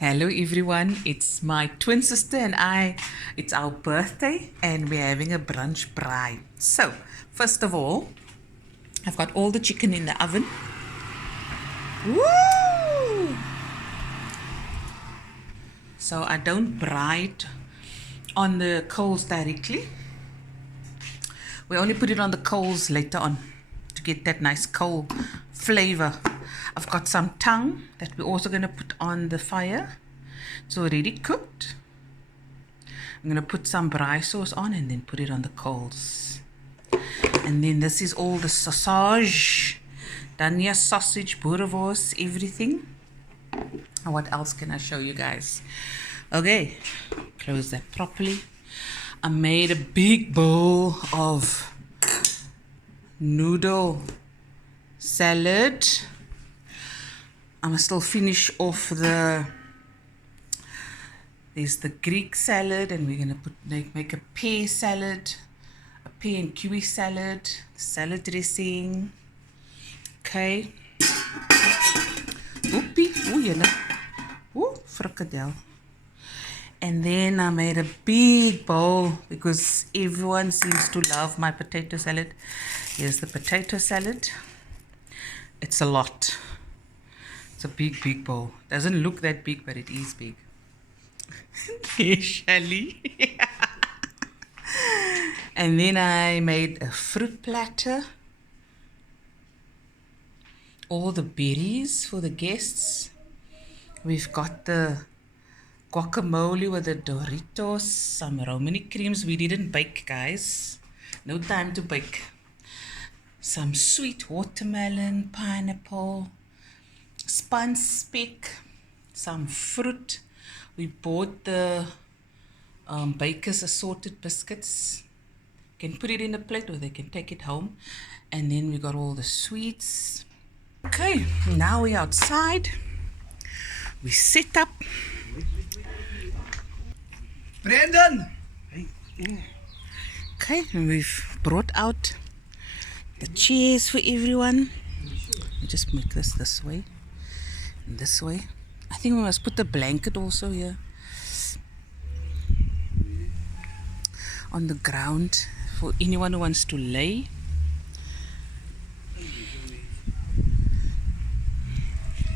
Hello everyone, it's my twin sister and I. It's our birthday and we're having a brunch braai. So, first of all, I've got all the chicken in the oven. Woo! So I don't braai it on the coals directly. We only put it on the coals later on to get that nice coal flavor. I've got some tongue that we're also going to put on the fire. It's already cooked. I'm going to put some braai sauce on and then put it on the coals. And then this is all the sausage, Dania sausage, boerewors, everything. And what else can I show you guys? Okay, close that properly. I made a big bowl of noodle salad. I'm gonna still finish off there's the Greek salad, and we're gonna make a pear salad, a pear and kiwi salad, salad dressing. Okay. Oopie, ooh, yellow. Ooh, frikadel. And then I made a big bowl because everyone seems to love my potato salad. Here's the potato salad. It's a lot. It's a big, big bowl. Doesn't look that big, but it is big. Yes, Shelly. And then I made a fruit platter. All the berries for the guests. We've got the guacamole with the Doritos, some Romani creams. We didn't bake, guys. No time to bake. Some sweet watermelon, pineapple, spun speck, some fruit. We bought the Baker's assorted biscuits. Can put it in a plate or they can take it home. And then we got all the sweets. Okay, now we're outside. We set up. Brandon! Okay, and we've brought out the chairs for everyone. I'll just make this way and this way. I think we must put the blanket also here on the ground for anyone who wants to lay.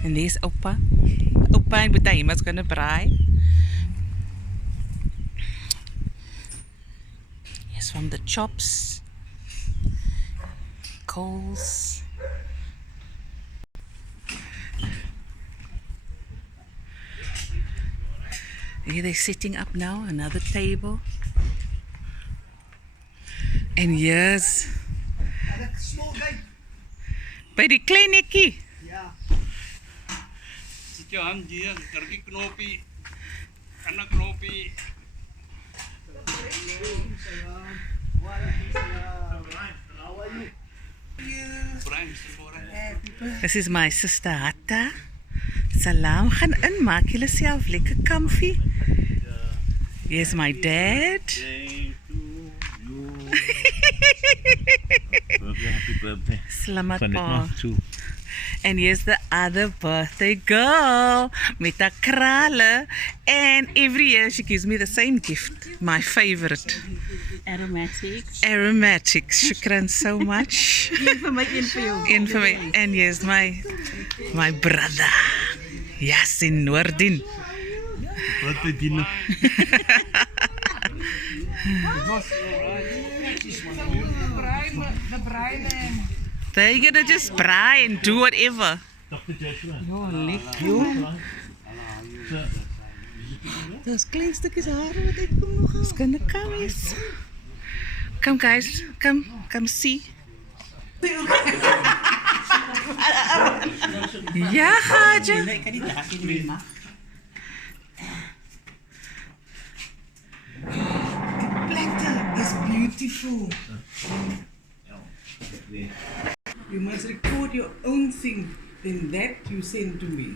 And there's Opa. Opa and Butaima's gonna braai. Yes, from the chops, coals. Here they're setting up now, another table. And here's by the kleinetjie. Ja. Sit jou hand hier, druk die knoppie. Ander knoppie. This is my sister Hatta. Salam, gaan in, maak julle self lekker comfy. Here's my dad. Happy birthday. Selamat pa. And here's the other birthday girl, met haar krale. And every year she gives me the same gift, my favorite. Aromatics. Aromatics. Shukran so much. Een vir my, een vir jou. And for me, and here's my brother, Yasin Noordin. Birthday dinner. They're gonna just braai and do whatever. Dr. Joshua. Those klein stukjes hare wat uitkom nog. It's gonna come, yes. Come guys, come see. Ja, Haja. Platter is beautiful. You must record your own thing, then that you send to me.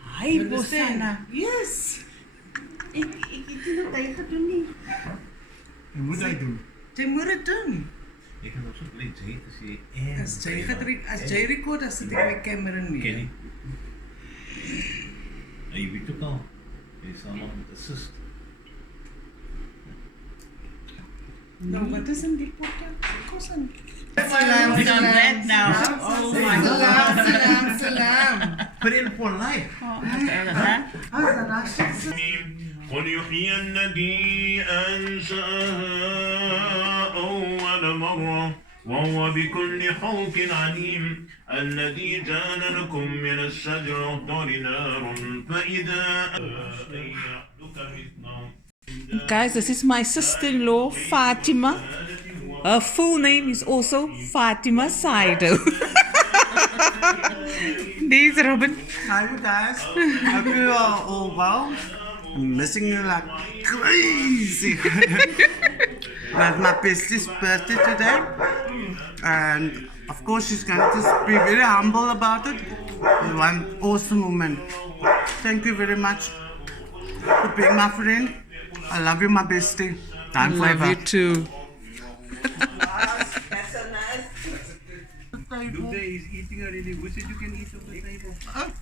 Hi, Bosana. Yes. Ek het nie nog tyd gedoen nie. Jy moet dit doen. Jy moet dit doen. Jy kan ook so bly jy sê As jy record, as sit ek my camera in Ken mee. jy? Jy weet ook al, jy sal maar met assist. Nou, wat is in die potje? Kos in. Salam, that now. Oh my God. Salam. Put in for life. قل يحيي الذي أنشأها أول مرة وهو بكل خلق عليم الذي جعل لكم من الشجر الأخضر نار فإذا Guys, this is my sister-in-law, Fatima. Her full name is also Fatima Sydow. There's Robin. Hi you guys, hope you are all well. I'm missing you like crazy. But my bestie's birthday today, and of course she's going to be very humble about it. One awesome woman. Thank you very much for being my friend. I love you, my bestie. Time Love forever. you too. Dude is eating already. Who said you can eat off the table?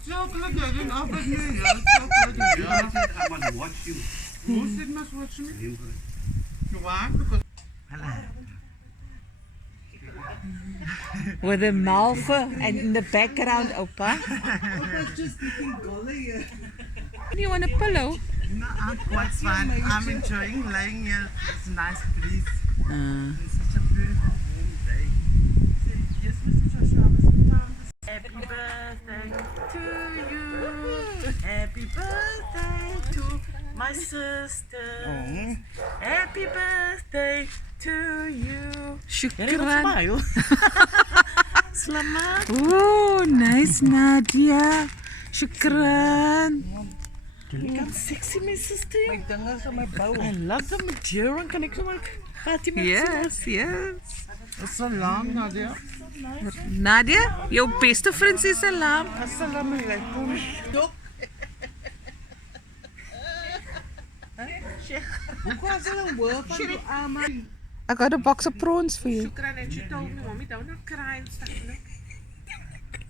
Chocolate, I didn't offer me. I said I must watch you. Who said must watch me? Why? Because With a malva and in the background, Opa. Do you want a pillow? no, I'm quite fine. I'm enjoying laying here. It's a nice breeze. It's such a beautiful warm day. Yes, Mr. Joshua, Happy birthday to you. Happy birthday to my sister. Happy birthday to you. Shukran. Smile. Selamat. Oh, nice, Nadia. Shukran. Look sexy, my sister. My dingers on my bow. I love the Madeira connection. Fatima. Yes, yes. It's so long, Nadia. Nadia, your best friend is salam. Assalamu alaikum. Hoe was it a word van jou ama? I got a box of prawns for you. Shukran, and she told me, Mommy, don't cry and stuff, you know.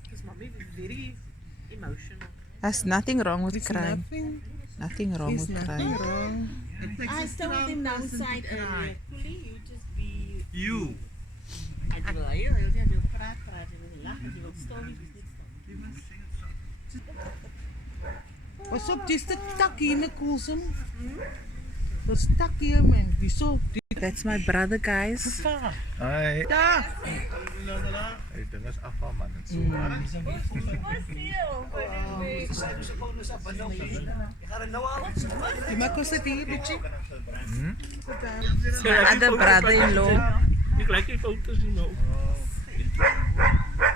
Because Mommy is very emotional. There's nothing wrong with crying. Nothing. Nothing wrong There's with nothing crying. wrong. I told him downside earlier. You just be. You. I wil heel veel praten, je wil lachen, je wil stories, Pas op, dis die tak hier in die koelsum. Dis tak hier, man. Wieso? That's my brother, guys. Hi. Daar. Hey, ding is afval man. It's so Die maak ons dit hier, bitchie. My other brother-in-law. Ik lijk die foto's niet meer.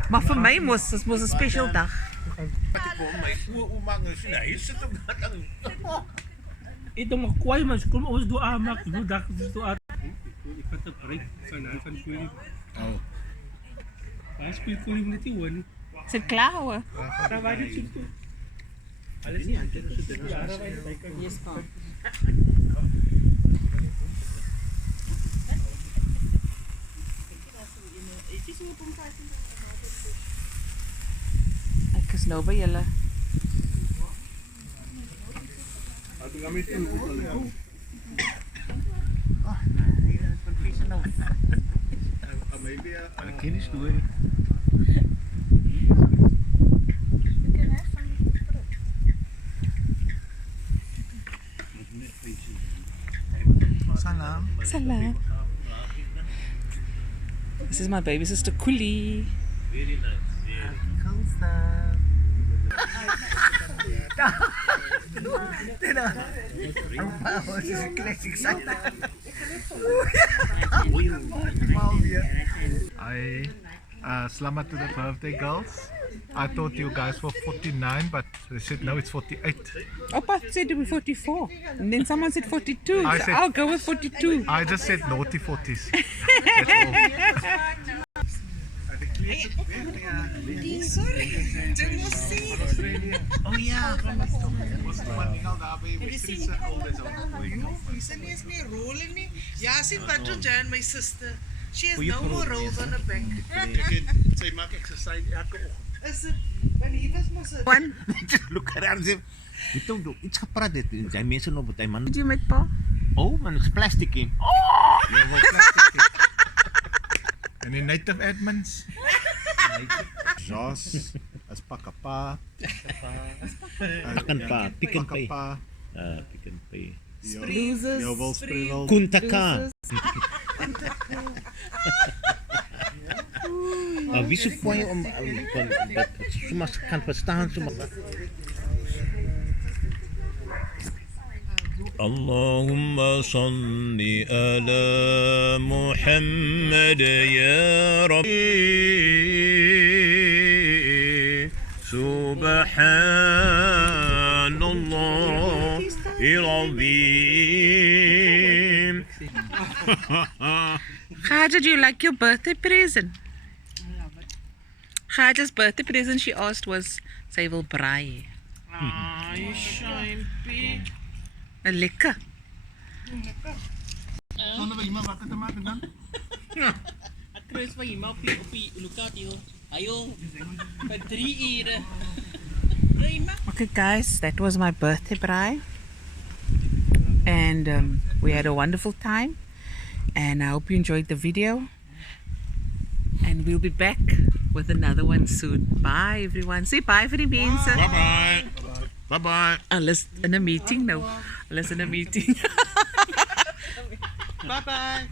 Maar vir my mos, dit mos 'n special dag. Ito mga kway man, kung ons doon amak, doon dak, doon at. Ik had een break van Kulim. Oh. Hij speelt Kulim niet in, hoor. Is dit klaar hoor? Daar waar dit zit. Alles niet aan het zitten. Ja, daar waar je kan. Yes, pa. Ek is nou by julle. Ek ken die storie. Salam. Salam. This is my baby sister Kuli. Very nice. Cool stuff. Hi. Selamat to the birthday girls. I thought you guys were 49, but they said no, it's 48. Opa said to be 44. And then someone said 42. I So said- I'll go with 42. I just said naughty 40s. That's all. Oh yeah. Is nie eens meer rollen nie. Ja, sien Badru Jan, my sister. She has no more rolls on her back. Sy maak exercise elke oggend. Is it? When he was mos One. Look at her. Weet jy hoe iets gepraat het en jy mense nog baie man. Did you met pa? Oh man, is plastikie. Jy wil plastic hê. En die native admins. Jos, as pakapa. Pak en pa, Pick n Pay. Pakapa. Pick n Pay. Jou wil spreewel. Kuntaka. Wie so voor je om soms kan verstaan soms. اللهم صل على محمد يا ربي سبحان الله العظيم. Khaja, do you like your birthday present? Khaja's birthday present, she asked, was sy wil braai. Ai, shampi. Lekker. Dan wil iemand wakker te maak dan? Ek kry vir iemand op die lokasie. Ayo. Vir 3 ure. Okay guys, that was my birthday braai. And we had a wonderful time. And I hope you enjoyed the video. And we'll be back with another one soon. Bye everyone. Say bye vir die mense. Bye-bye. Bye-bye. Alles in 'n meeting nou. Alles in 'n meeting. Bye bye.